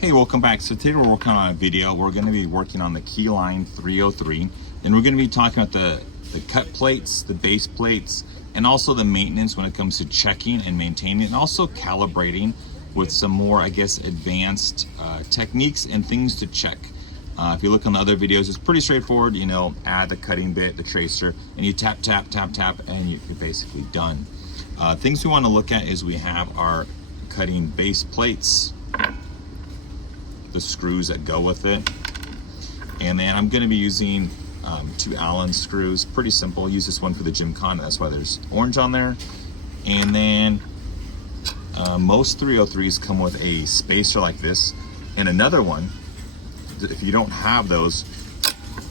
Hey, welcome back. So today we're working on a video. We're going to be working on the Keyline 303, and we're going to be talking about the cut plates, the base plates, and also the maintenance when it comes to checking and maintaining, and also calibrating with some more, I guess, advanced techniques and things to check. If you look on the other videos, it's pretty straightforward. You know, add the cutting bit, the tracer, and you tap, tap, tap, tap, and you're basically done. Things we want to look at is we have our cutting base plates, the screws that go with it, and then I'm going to be using 2 Allen screws. Pretty simple. Use this one for the Gymkhana, that's why there's orange on there. And then most 303s come with a spacer like this, and another one. If you don't have those,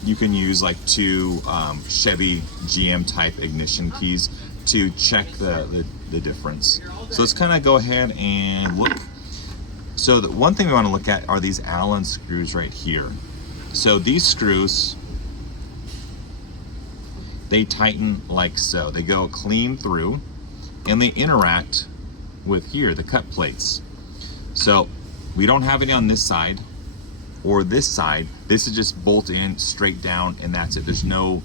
you can use like 2 Chevy GM type ignition keys to check the difference. So let's kind of go ahead and look. So the one thing we want to look at are these Allen screws right here. So these screws, they tighten like so. They go clean through and they interact with here, the cut plates. So we don't have any on this side or this side. This is just bolt in straight down and that's it. There's no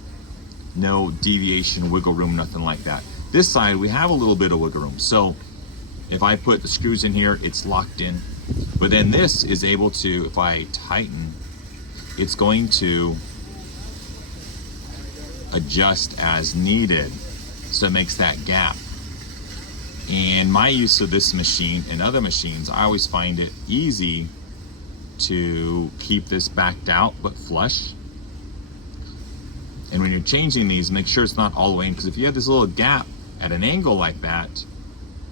deviation, wiggle room, nothing like that. This side, we have a little bit of wiggle room. So if I put the screws in here, it's locked in. But then this is able to, if I tighten, it's going to adjust as needed. So it makes that gap. And my use of this machine and other machines, I always find it easy to keep this backed out but flush. And when you're changing these, make sure it's not all the way in, because if you have this little gap at an angle like that,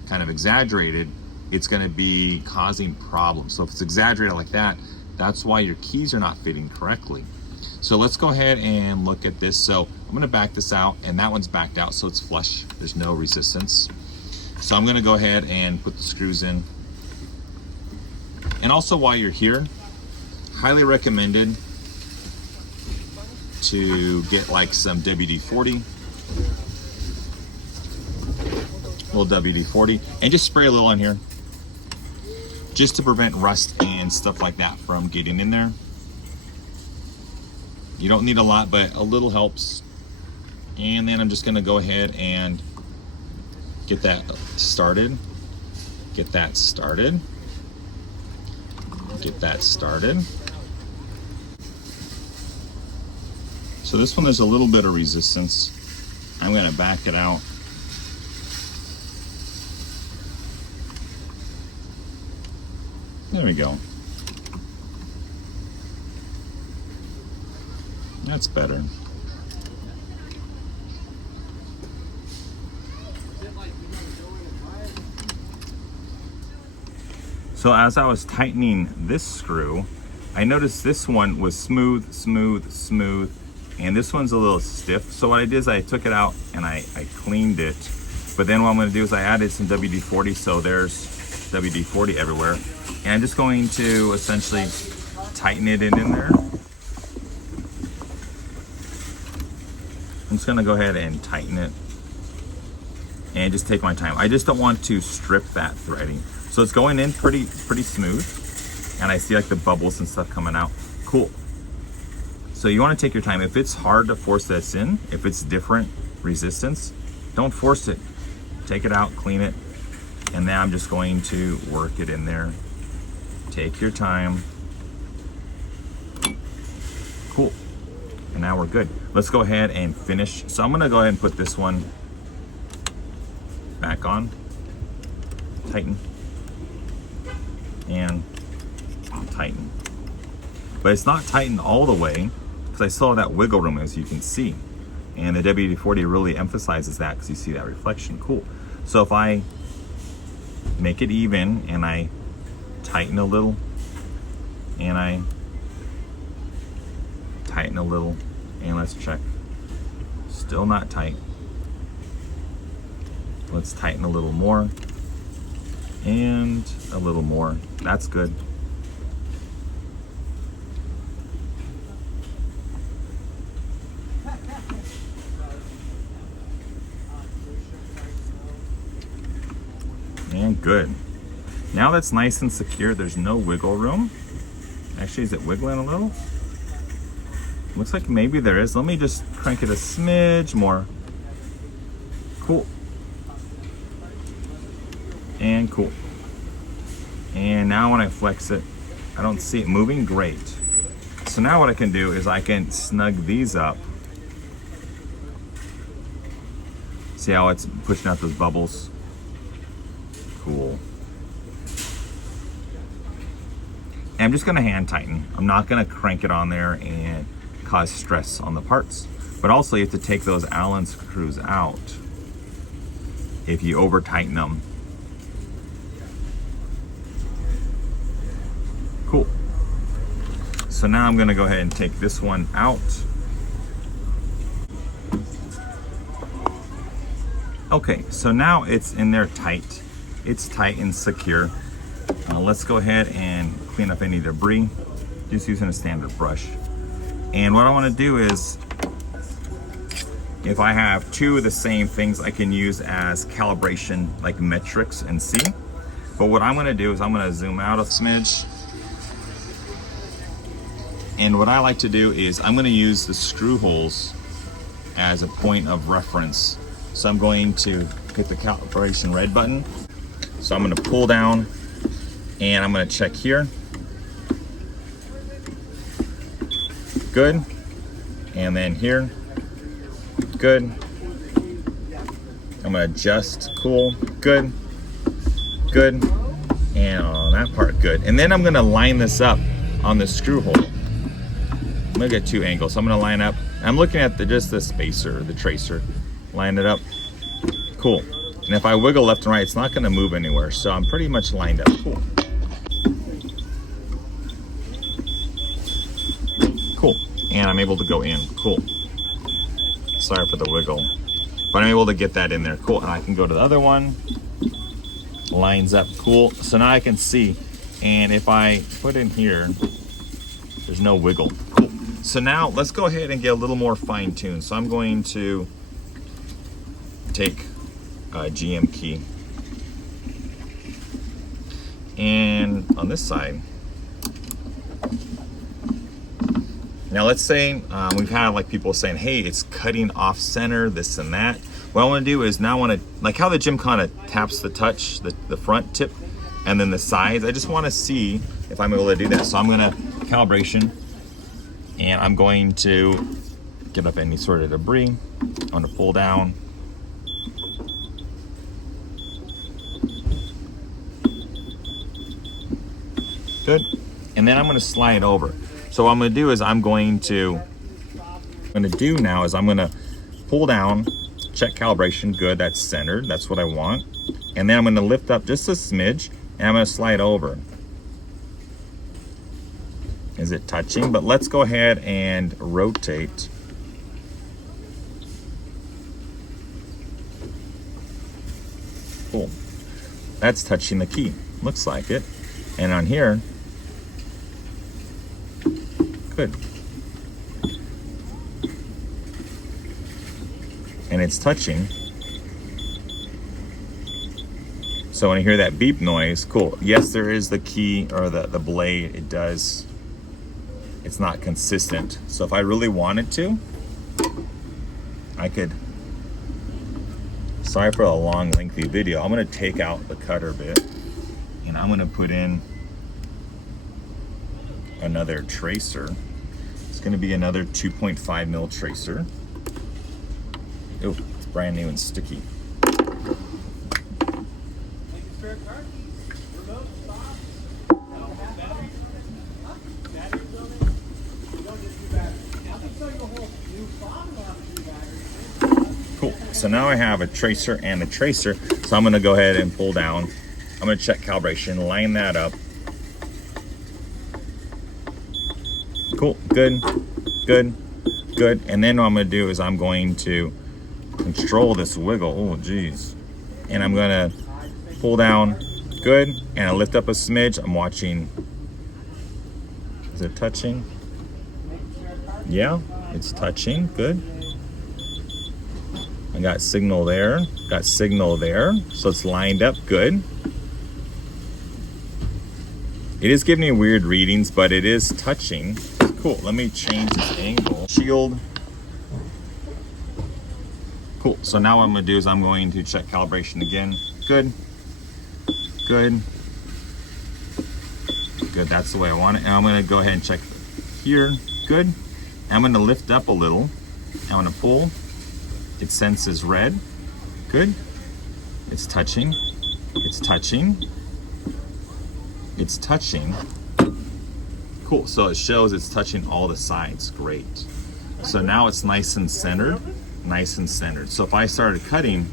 kind of exaggerated, it's going to be causing problems. So if it's exaggerated like that, that's why your keys are not fitting correctly. So let's go ahead and look at this. So I'm going to back this out, and that one's backed out, so it's flush. There's no resistance. So I'm going to go ahead and put the screws in. And also while you're here, highly recommended to get like some WD-40. Little WD-40, and just spray a little on here just to prevent rust and stuff like that from getting in there. You don't need a lot, but a little helps. And then I'm just going to go ahead and get that started. Get that started. Get that started. So this one, there's a little bit of resistance. I'm going to back it out. There we go. That's better. So as I was tightening this screw, I noticed this one was smooth, smooth, smooth, and this one's a little stiff. So what I did is I took it out and I cleaned it. But then what I'm going to do is I added some WD-40, so there's WD-40 everywhere. And I'm just going to essentially tighten it in there. I'm just going to go ahead and tighten it and just take my time. I just don't want to strip that threading. So it's going in pretty smooth, and I see like the bubbles and stuff coming out. Cool. So you want to take your time. If it's hard to force this in, if it's different resistance, don't force it. Take it out, clean it, and now I'm just going to work it in there. Take your time. Cool. And now we're good. Let's go ahead and finish. So I'm going to go ahead and put this one back on. Tighten. And tighten. But it's not tightened all the way because I still have that wiggle room, as you can see. And the WD-40 really emphasizes that because you see that reflection. Cool. So if I make it even and I tighten a little, and I tighten a little, and let's check. Still not tight. Let's tighten a little more, and a little more. That's good. And good. Now that's nice and secure. There's no wiggle room. Actually, is it wiggling a little? Looks like maybe there is. Let me just crank it a smidge more. Cool. And cool. And now when I flex it, I don't see it moving. Great. So now what I can do is I can snug these up. See how it's pushing out those bubbles? Cool. And I'm just gonna hand tighten. I'm not gonna crank it on there and cause stress on the parts. But also you have to take those Allen screws out if you over tighten them. Cool. So now I'm gonna go ahead and take this one out. Okay, so now it's in there tight. It's tight and secure. Let's go ahead and clean up any debris, just using a standard brush. And what I wanna do is, if I have two of the same things, I can use as calibration, like metrics, and see. But what I'm gonna do is I'm gonna zoom out a smidge. And what I like to do is I'm gonna use the screw holes as a point of reference. So I'm going to hit the calibration red button. So I'm gonna pull down and I'm gonna check here. Good. And then here. Good. I'm gonna adjust. Cool. Good. Good. And on that part, good. And then I'm gonna line this up on the screw hole. I'm gonna get two angles. So I'm gonna line up. I'm looking at just the spacer, the tracer. Line it up. Cool. And if I wiggle left and right, it's not gonna move anywhere. So I'm pretty much lined up. Cool. Cool. And I'm able to go in. Cool. Sorry for the wiggle. But I'm able to get that in there. Cool. And I can go to the other one. Lines up. Cool. So now I can see. And if I put in here, there's no wiggle. Cool. So now let's go ahead and get a little more fine-tuned. So I'm going to take a GM key. And on this side, now let's say we've had like people saying, hey, it's cutting off center, this and that. What I want to do is now I want to, like how the gym kind of taps the touch, the front tip, and then the sides. I just want to see if I'm able to do that. So I'm going to calibration, and I'm going to get up any sort of debris. I'm going to pull down. Good. And then I'm going to slide over. So what I'm going to do is I'm going to pull down, check calibration, good, that's centered, that's what I want. And then I'm going to lift up just a smidge, and I'm going to slide over. Is it touching? But let's go ahead and rotate. Cool. That's touching the key, looks like it. And on here, good. And it's touching. So when I hear that beep noise, cool. Yes, there is the key or the blade. It does. It's not consistent. So if I really wanted to, I could. Sorry for a long, lengthy video. I'm gonna take out the cutter bit, and I'm gonna put in another tracer. It's gonna be another 2.5 mil tracer. Oh, it's brand new and sticky. Cool, so now I have a tracer and a tracer. So I'm gonna go ahead and pull down. I'm gonna check calibration, line that up. Cool, good, good, good. And then what I'm gonna do is I'm going to control this wiggle. Oh, geez. And I'm gonna pull down, good. And I lift up a smidge. I'm watching. Is it touching? Yeah, it's touching, good. I got signal there, so it's lined up, good. It is giving me weird readings, but it is touching. Cool, let me change this angle. Shield. Cool, so now what I'm gonna do is I'm going to check calibration again. Good, good, good, that's the way I want it. And I'm gonna go ahead and check here, good. And I'm gonna lift up a little. I'm gonna pull. It senses red, good. It's touching, it's touching. It's touching. Cool, so it shows it's touching all the sides, great. So now it's nice and centered, nice and centered. So if I started cutting,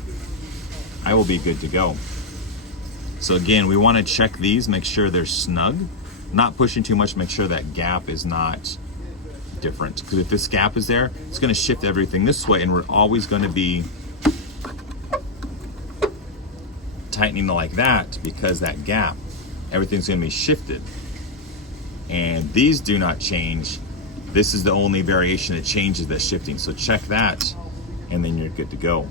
I will be good to go. So again, we want to check these, make sure they're snug, not pushing too much, make sure that gap is not different. Because if this gap is there, it's going to shift everything this way, and we're always going to be tightening like that because that gap, everything's going to be shifted. And these do not change. This is the only variation that changes, that shifting. So check that, and then you're good to go.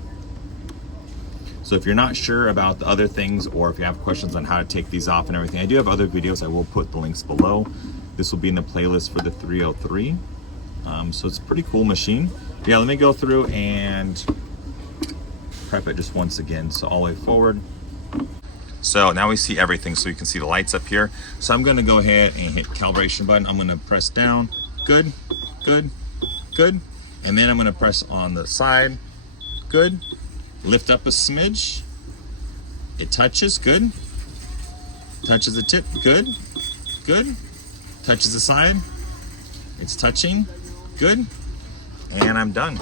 So if you're not sure about the other things, or if you have questions on how to take these off and everything, I do have other videos. I will put the links below. This will be in the playlist for the 303. So it's a pretty cool machine. Yeah, let me go through and prep it just once again. So all the way forward. So now we see everything, so you can see the lights up here. So I'm gonna go ahead and hit calibration button. I'm gonna press down, good, good, good. And then I'm gonna press on the side, good. Lift up a smidge, it touches, good. Touches the tip, good, good. Touches the side, it's touching, good. And I'm done.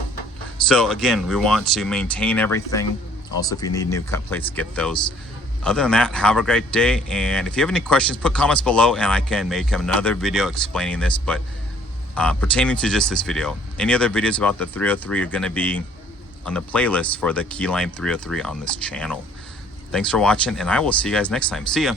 So again, we want to maintain everything. Also, if you need new cut plates, get those. Other than that, have a great day, and if you have any questions, put comments below and I can make another video explaining this, but pertaining to just this video. Any other videos about the 303 are going to be on the playlist for the Keyline 303 on this channel. Thanks for watching, and I will see you guys next time. See ya.